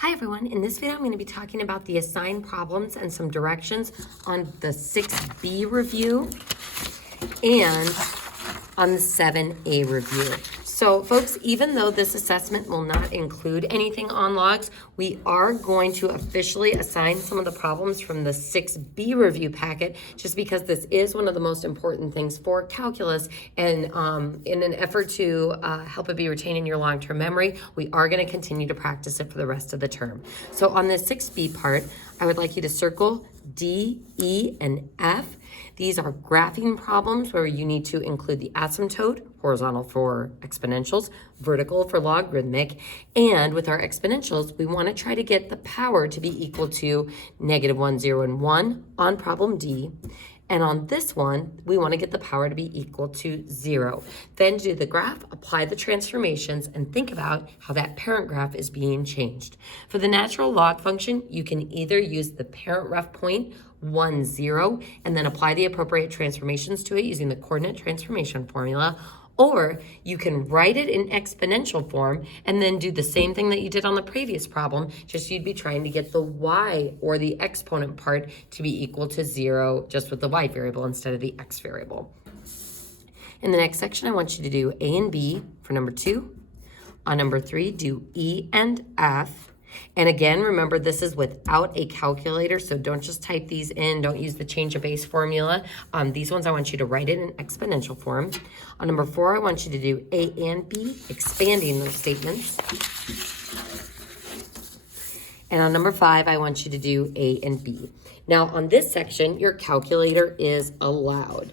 Hi everyone, in this video I'm going to be talking about the assigned problems and some directions on the 6B review and on the 7A review. So folks, even though this assessment will not include anything on logs, we are going to officially assign some of the problems from the 6B review packet, just because this is one of the most important things for calculus. And in an effort to help it be retained in your long-term memory, we are going to continue to practice it for the rest of the term. So on the 6B part, I would like you to circle D, E, and F. These are graphing problems where you need to include the asymptote, horizontal for exponentials, vertical for logarithmic, and with our exponentials, we want to try to get the power to be equal to -1, 0, and 1 on problem D. And on this one, we want to get the power to be equal to 0. Then do the graph, apply the transformations, and think about how that parent graph is being changed. For the natural log function, you can either use the parent ref point 1, 0, and then apply the appropriate transformations to it using the coordinate transformation formula, or you can write it in exponential form and then do the same thing that you did on the previous problem, just you'd be trying to get the y or the exponent part to be equal to 0 just with the y variable instead of the x variable. In the next section, I want you to do A and B for number 2. On number 3, do E and F. And again, remember this is without a calculator, so don't just type these in. Don't use the change of base formula. These ones I want you to write it in exponential form. On number 4, I want you to do A and B, expanding those statements. And on number 5, I want you to do A and B. Now on this section, your calculator is allowed.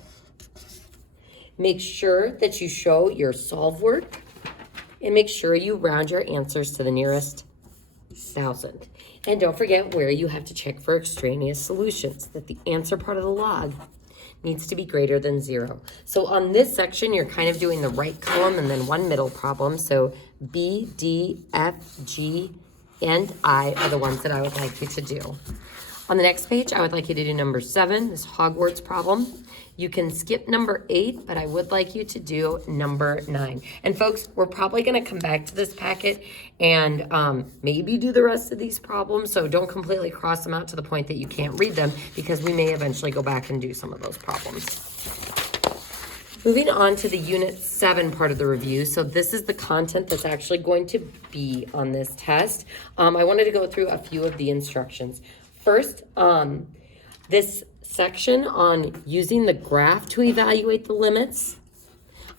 Make sure that you show your solve work and make sure you round your answers to the nearest 1,000. And don't forget where you have to check for extraneous solutions, that the answer part of the log needs to be greater than 0. So on this section, you're kind of doing the right column and then one middle problem. So B, D, F, G, and I are the ones that I would like you to do. On the next page, I would like you to do number 7, this Hogwarts problem. You can skip number 8, but I would like you to do number 9. And folks, we're probably going to come back to this packet and maybe do the rest of these problems. So don't completely cross them out to the point that you can't read them, because we may eventually go back and do some of those problems. Moving on to the Unit 7 part of the review. So this is the content that's actually going to be on this test. I wanted to go through a few of the instructions. First, this section on using the graph to evaluate the limits.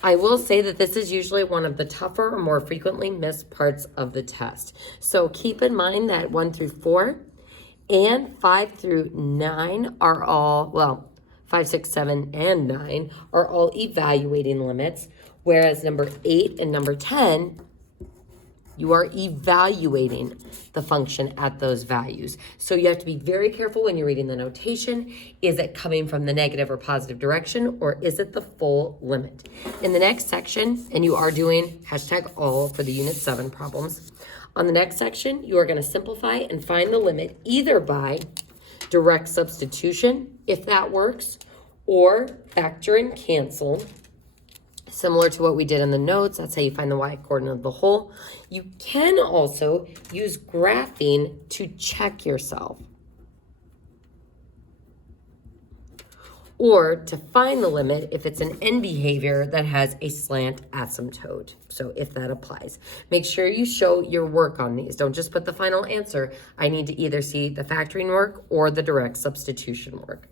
I will say that this is usually one of the tougher or more frequently missed parts of the test. So keep in mind that 1 through 4 and 5 through 9 are all, well, 5, 6, 7, and 9 are all evaluating limits, whereas number 8 and number 10, you are evaluating the function at those values. So you have to be very careful when you're reading the notation. Is it coming from the negative or positive direction, or is it the full limit? In the next section, and you are doing #all for the Unit 7 problems, on the next section, you are going to simplify and find the limit either by direct substitution, if that works, or factor and cancel. Similar to what we did in the notes, that's how you find the y-coordinate of the whole. You can also use graphing to check yourself, or to find the limit if it's an end behavior that has a slant asymptote. So if that applies, make sure you show your work on these. Don't just put the final answer. I need to either see the factoring work or the direct substitution work.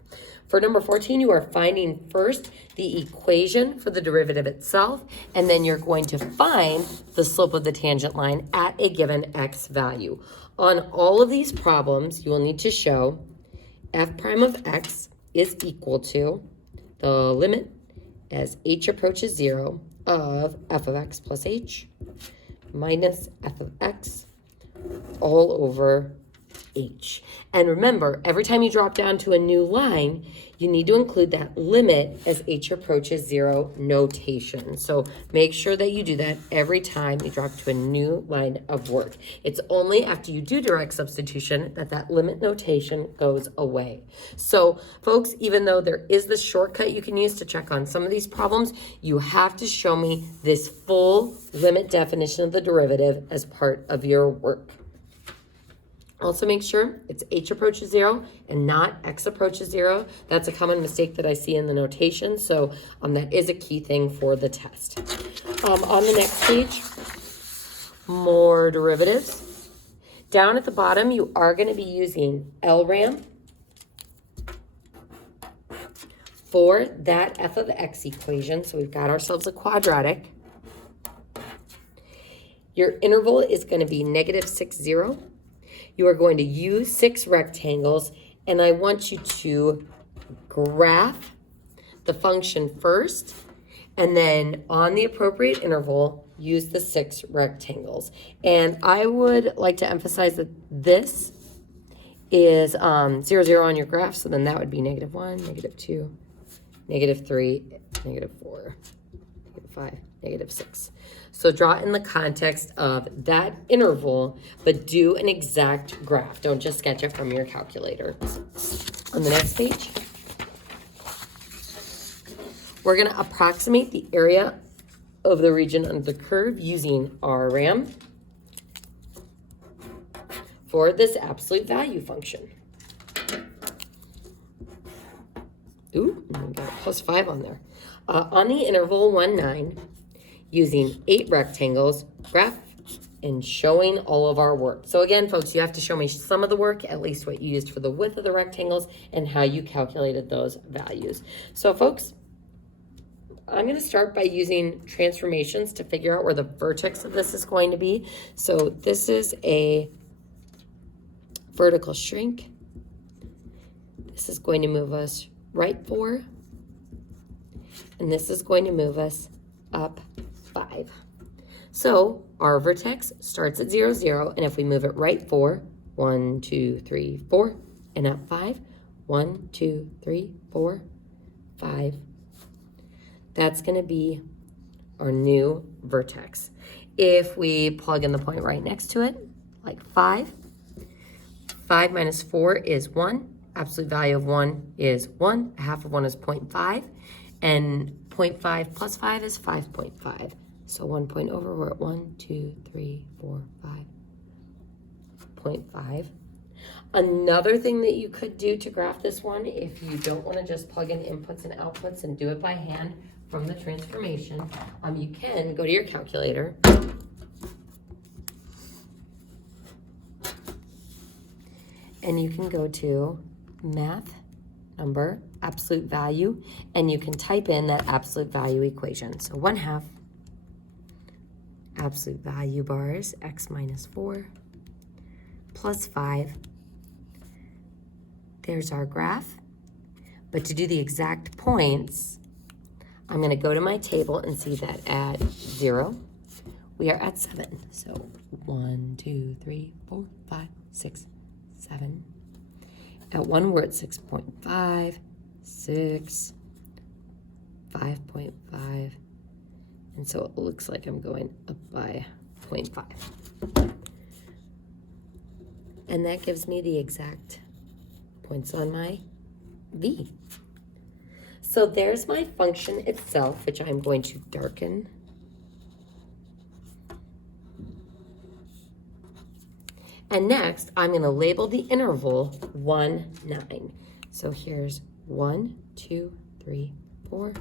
For number 14, you are finding first the equation for the derivative itself, and then you're going to find the slope of the tangent line at a given x value. On all of these problems, you will need to show f prime of x is equal to the limit as h approaches 0 of f of x plus h minus f of x all over h. And remember, every time you drop down to a new line, you need to include that limit as h approaches 0 notation. So make sure that you do that every time you drop to a new line of work. It's only after you do direct substitution that that limit notation goes away. So folks, even though there is this shortcut you can use to check on some of these problems, you have to show me this full limit definition of the derivative as part of your work. Also make sure it's h approaches 0 and not x approaches 0. That's a common mistake that I see in the notation, so that is a key thing for the test. On the next page, more derivatives. Down at the bottom, you are going to be using LRAM for that f of x equation. So we've got ourselves a quadratic. Your interval is going to be -6, 0. You are going to use 6 rectangles, and I want you to graph the function first, and then on the appropriate interval, use the 6 rectangles. And I would like to emphasize that this is 0, 0 on your graph, so then that would be -1, -2, -3, -4, -5, -6. So draw it in the context of that interval, but do an exact graph. Don't just sketch it from your calculator. On the next page, we're going to approximate the area of the region under the curve using RRAM for this absolute value function. Ooh, we got a +5 on there. On the interval 1, 9, using 8 rectangles, graph and showing all of our work. So again, folks, you have to show me some of the work, at least what you used for the width of the rectangles and how you calculated those values. So folks, I'm going to start by using transformations to figure out where the vertex of this is going to be. So this is a vertical shrink. This is going to move us right 4. And this is going to move us up 5. So our vertex starts at 0, 0, and if we move it right 4, 1, 2, 3, 4, and up 5, 1, 2, 3, 4, 5. That's going to be our new vertex. If we plug in the point right next to it, like 5, 5 minus 4 is 1. Absolute value of 1 is 1. Half of 1 is 0.5. And 0.5 plus 5 is 5.5. So 1 point over, we're at 1, 2, 3, 4, 5.5. Another thing that you could do to graph this one, if you don't want to just plug in inputs and outputs and do it by hand from the transformation, you can go to your calculator and you can go to math, number, absolute value, and you can type in that absolute value equation. So 1/2 absolute value bars, x minus 4 plus 5. There's our graph. But to do the exact points, I'm going to go to my table and see that at 0, we are at 7. So 1, 2, 3, 4, 5, 6, 7. At 1, we're at 6.5, 6, 5.5. And so it looks like I'm going up by 0.5. And that gives me the exact points on my V. So there's my function itself, which I'm going to darken. And next, I'm going to label the interval 1, 9. So here's 1, 2, 3, 4,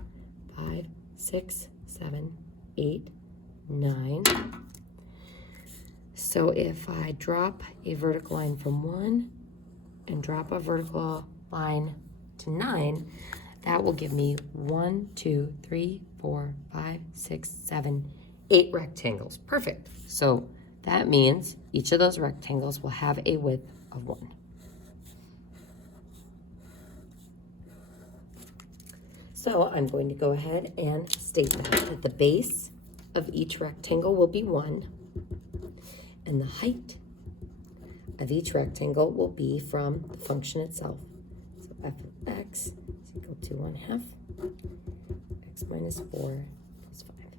5, 6, 7, 8, 9. So if I drop a vertical line from 1 and drop a vertical line to 9, that will give me 1, 2, 3, 4, 5, 6, 7, 8 rectangles. Perfect. So that means each of those rectangles will have a width of 1. So I'm going to go ahead and state that the base of each rectangle will be 1, and the height of each rectangle will be from the function itself. So f of x is equal to 1/2 x minus 4 plus 5.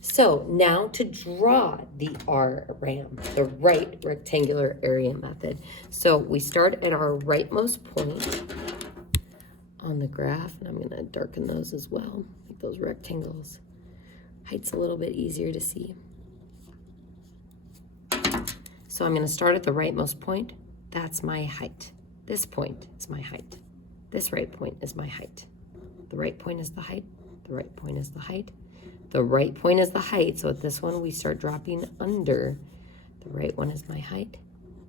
So now to draw the RRAM, the right rectangular area method. So we start at our rightmost point on the graph, and I'm going to darken those as well, make those rectangles height's a little bit easier to see. So I'm going to start at the rightmost point. That's my height. This point is my height. This right point is my height. The right point is the height. The right point is the height. The right point is the height. So at this one, we start dropping under. The right one is my height.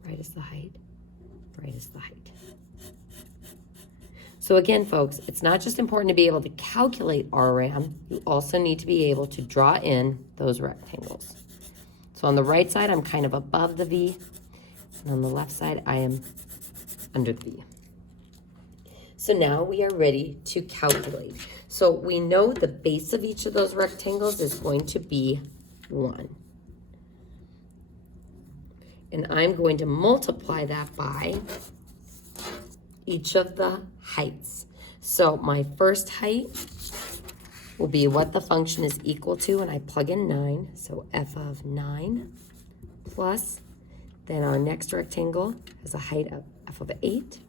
Right is the height. Right is the height. So again, folks, it's not just important to be able to calculate RRAM. You also need to be able to draw in those rectangles. So on the right side, I'm kind of above the V. And on the left side, I am under the V. So now we are ready to calculate. So we know the base of each of those rectangles is going to be 1. And I'm going to multiply that by each of the heights. So my first height will be what the function is equal to, and I plug in 9. So f of 9 plus, then our next rectangle has a height of f of 8,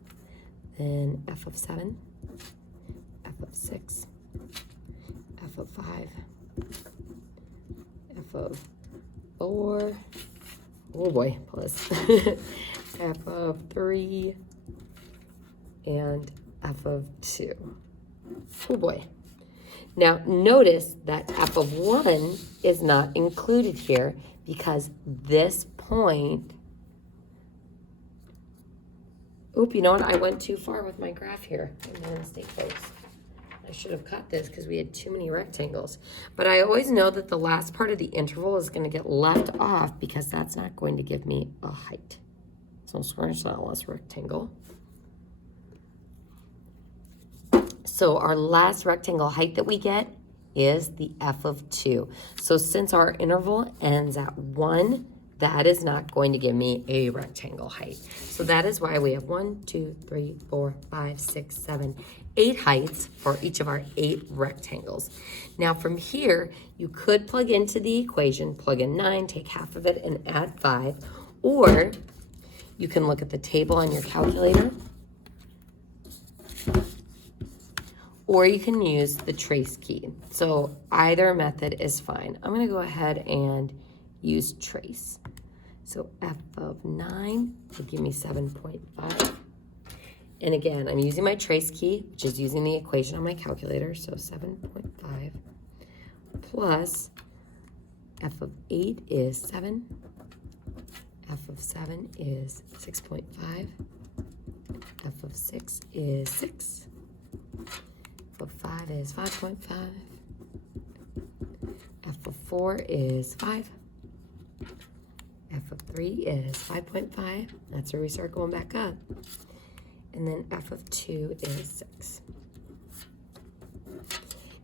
then f of 7, f of 6, f of 5, f of 4, oh boy, plus f of 3, and f of 2. Oh boy. Now notice that f of 1 is not included here because this point, oop, you know what? I went too far with my graph here. I made a mistake, folks. I should have cut this because we had too many rectangles. But I always know that the last part of the interval is going to get left off because that's not going to give me a height. So I'm scratching that last rectangle. So our last rectangle height that we get is the f of 2. So since our interval ends at 1, that is not going to give me a rectangle height. So that is why we have 1, 2, 3, 4, 5, 6, 7, 8 heights for each of our 8 rectangles. Now from here, you could plug into the equation, plug in 9, take half of it and add 5, or you can look at the table on your calculator, or you can use the trace key. So either method is fine. I'm gonna go ahead and use trace. So f of 9 will give me 7.5. And again, I'm using my trace key, which is using the equation on my calculator. So 7.5 plus f of 8 is 7. F of 7 is 6.5. F of 6 is 6. F of 5 is 5.5. F of 4 is 5. F of 3 is 5.5. That's where we start going back up. And then f of 2 is 6.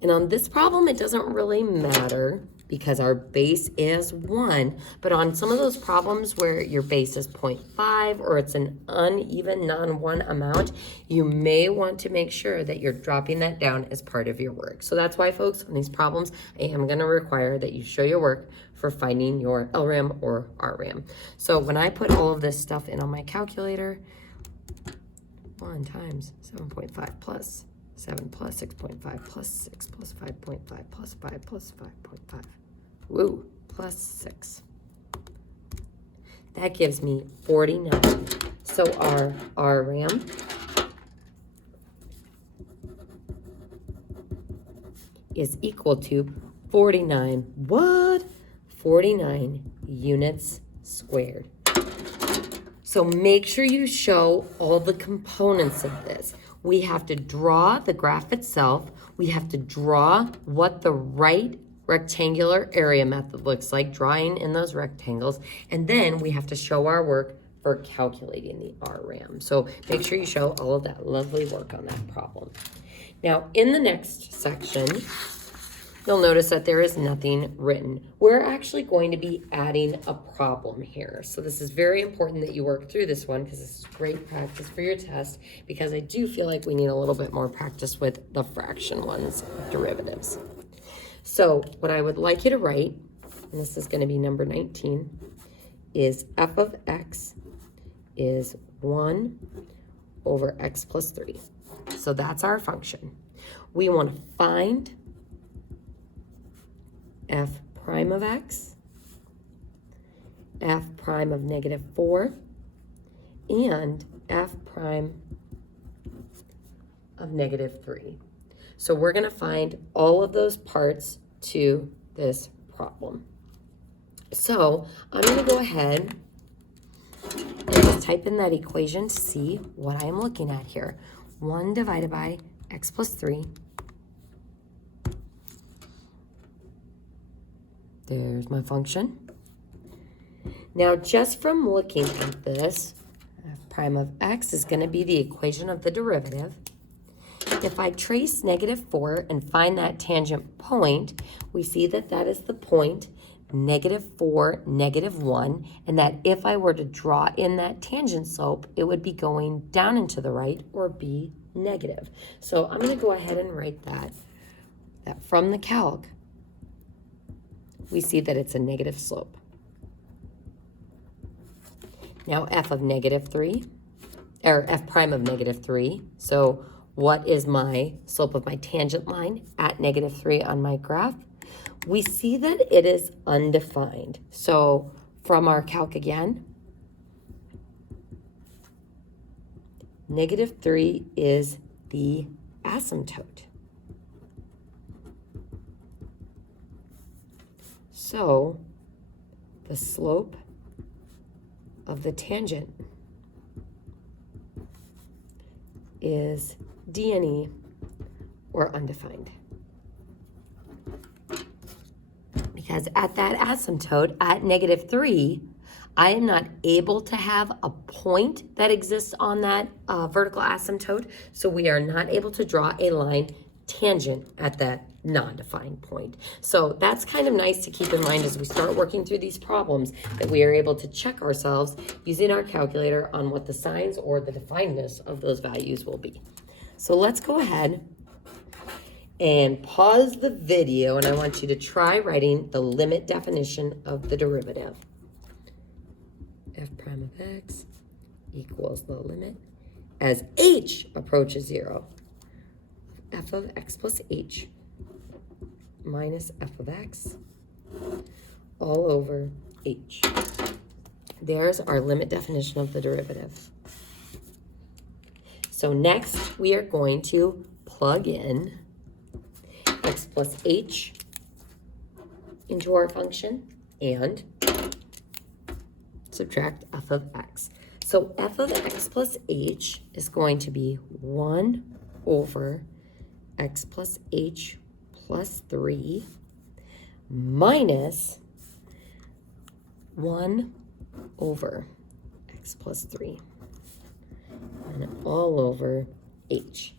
And on this problem, it doesn't really matter because our base is 1. But on some of those problems where your base is 0.5 or it's an uneven non-1 amount, you may want to make sure that you're dropping that down as part of your work. So that's why, folks, on these problems, I am going to require that you show your work for finding your LRAM or RRAM. So when I put all of this stuff in on my calculator, 1 times 7.5 plus 7 plus 6.5 plus 6 plus 5.5 plus 5 plus 5.5. Woo, plus 6. That gives me 49. So our RRAM is equal to 49. What? 49 units squared. So make sure you show all the components of this. We have to draw the graph itself. We have to draw what the right rectangular area method looks like, drawing in those rectangles. And then we have to show our work for calculating the RRAM. So make sure you show all of that lovely work on that problem. Now, in the next section, you'll notice that there is nothing written. We're actually going to be adding a problem here. So this is very important that you work through this one because this is great practice for your test, because I do feel like we need a little bit more practice with the fraction ones, derivatives. So what I would like you to write, and this is going to be number 19, is f of x is 1 over x plus 3. So that's our function. We want to find f prime of x, f prime of negative 4, and f prime of negative 3. So we're going to find all of those parts to this problem. So I'm going to go ahead and just type in that equation to see what I am looking at here. 1 divided by x plus 3. There's my function. Now, just from looking at this, f prime of x is going to be the equation of the derivative. If I trace negative 4 and find that tangent point, we see that that is the point negative 4, negative 1, and that if I were to draw in that tangent slope, it would be going down and to the right or be negative. So I'm going to go ahead and write that from the calc, we see that it's a negative slope. Now f of negative 3, or f prime of negative 3, so what is my slope of my tangent line at negative 3 on my graph? We see that it is undefined. So from our calc again, negative 3 is the asymptote. So the slope of the tangent is DNE, or undefined. Because at that asymptote, at negative 3, I am not able to have a point that exists on that vertical asymptote, so we are not able to draw a line tangent at that non-defined point. So that's kind of nice to keep in mind as we start working through these problems, that we are able to check ourselves using our calculator on what the signs or the definedness of those values will be. So let's go ahead and pause the video, and I want you to try writing the limit definition of the derivative. F prime of x equals the limit as h approaches 0. F of x plus h minus f of x all over h. There's our limit definition of the derivative. So next we are going to plug in x plus h into our function and subtract f of x. So f of x plus h is going to be 1 over x plus h plus 3 minus 1 over x plus 3 and all over h.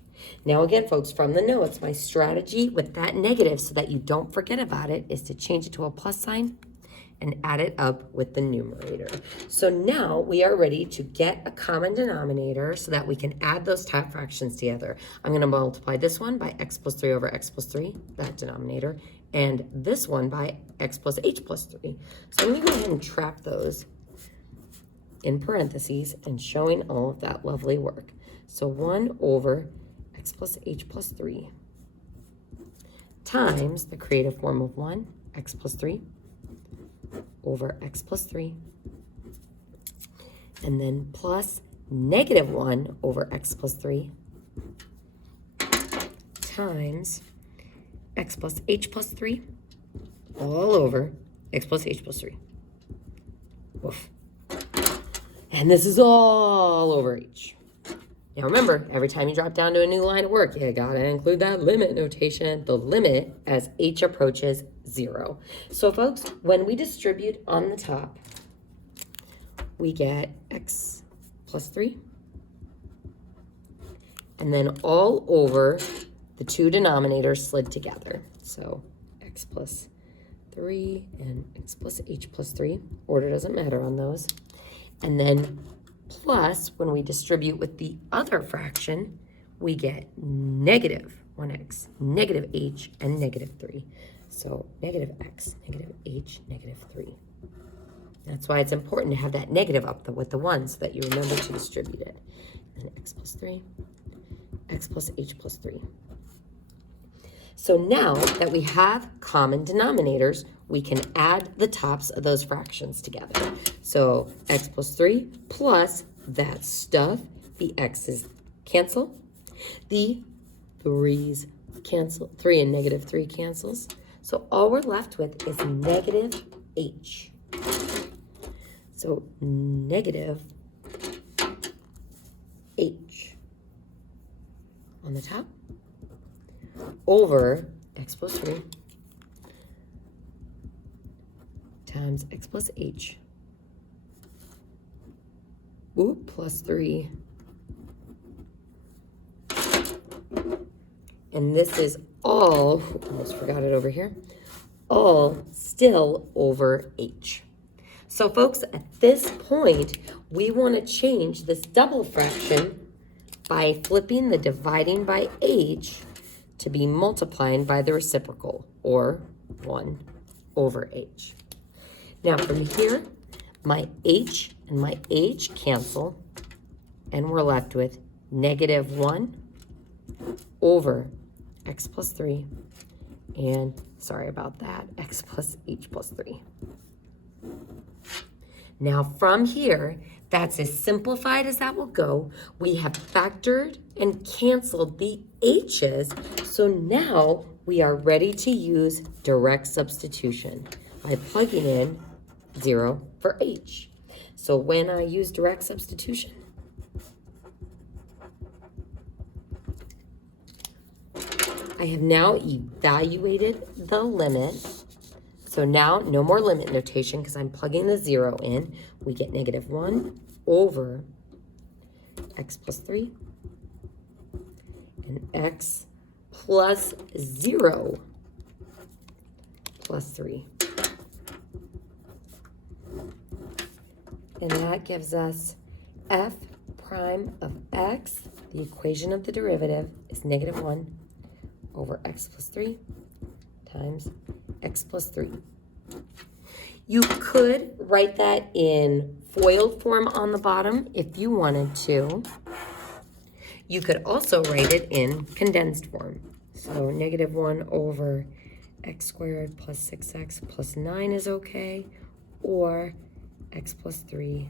Now again, folks, from the notes, my strategy with that negative so that you don't forget about it is to change it to a plus sign and add it up with the numerator. So now we are ready to get a common denominator so that we can add those top fractions together. I'm going to multiply this one by x plus 3 over x plus 3, that denominator, and this one by x plus h plus 3. So I'm going to go ahead and trap those in parentheses and showing all of that lovely work. So 1 over x plus h plus 3 times the creative form of 1, x plus 3, over x plus 3, and then plus negative 1 over x plus 3 times x plus h plus 3 all over x plus h plus 3. Woof. And this is all over h. Now remember, every time you drop down to a new line of work, you gotta include that limit notation, the limit as h approaches 0. So folks, when we distribute on the top, we get x plus 3, and then all over the two denominators slid together. So x plus 3 and x plus h plus 3. Order doesn't matter on those. And then plus, when we distribute with the other fraction, we get negative 1x, negative h, and negative 3. So negative x, negative h, negative 3. That's why it's important to have that negative up with the 1 so that you remember to distribute it. And x plus 3, x plus h plus 3. So now that we have common denominators, we can add the tops of those fractions together. So x plus 3 plus that stuff, the x's cancel, the 3's cancel, 3 and negative 3 cancels. So all we're left with is negative h. So negative h on the top over x plus 3 times x plus h, plus 3. And this is all, almost forgot it over here, all still over h. So folks, at this point, we want to change this double fraction by flipping the dividing by h to be multiplying by the reciprocal, or 1 over h. Now from here, my h and my h cancel, and we're left with negative 1 over x plus 3, and sorry about that, x plus h plus 3. Now from here, that's as simplified as that will go. We have factored and canceled the h's, so now we are ready to use direct substitution by plugging in 0 for h. So when I use direct substitution, I have now evaluated the limit. So now no more limit notation because I'm plugging the 0 in. We get negative 1 over x plus 3 and x plus 0 plus 3. And that gives us f prime of x, the equation of the derivative, is negative 1 over x plus 3 times x plus 3. You could write that in FOIL form on the bottom if you wanted to. You could also write it in condensed form. So negative 1 over x squared plus 6x plus 9 is okay, or x plus 3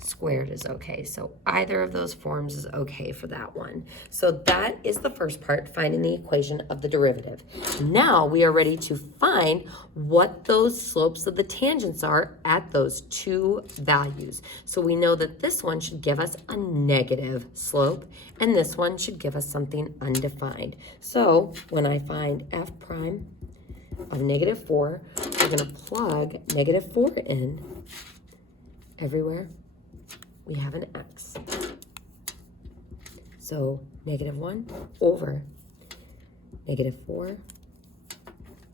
squared is okay. So either of those forms is okay for that one. So that is the first part, finding the equation of the derivative. Now we are ready to find what those slopes of the tangents are at those two values. So we know that this one should give us a negative slope, and this one should give us something undefined. So when I find f prime of negative 4, we're going to plug negative 4 in everywhere we have an x. So negative 1 over negative 4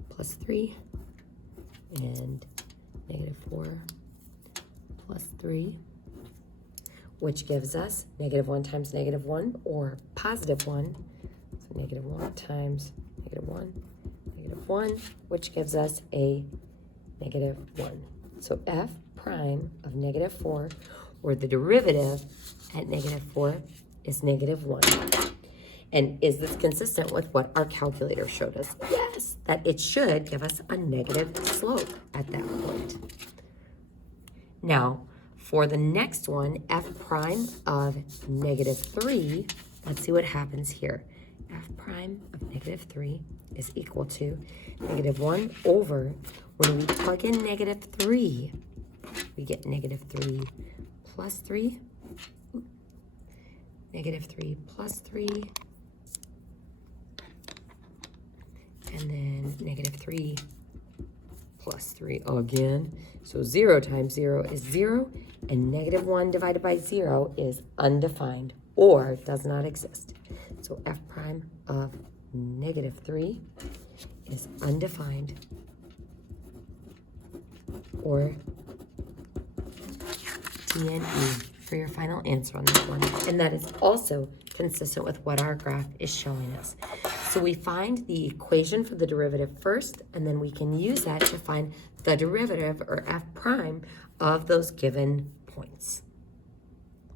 plus 3 and negative 4 plus 3, which gives us negative 1 times negative 1, or positive 1. So negative 1 times negative 1, which gives us a negative 1. So f prime of negative 4, or the derivative at negative 4, is negative 1. And is this consistent with what our calculator showed us? Yes, that it should give us a negative slope at that point. Now, for the next one, f prime of negative 3, let's see what happens here. F prime of negative 3 is equal to negative 1 over, when we plug in negative 3, we get negative 3 plus 3, negative 3 plus 3, and then negative 3 plus 3 again. So 0 times 0 is 0, and negative 1 divided by 0 is undefined, or does not exist. So f prime of negative 3 is undefined, or DNE for your final answer on that one. And that is also consistent with what our graph is showing us. So we find the equation for the derivative first, and then we can use that to find the derivative, or f prime, of those given points.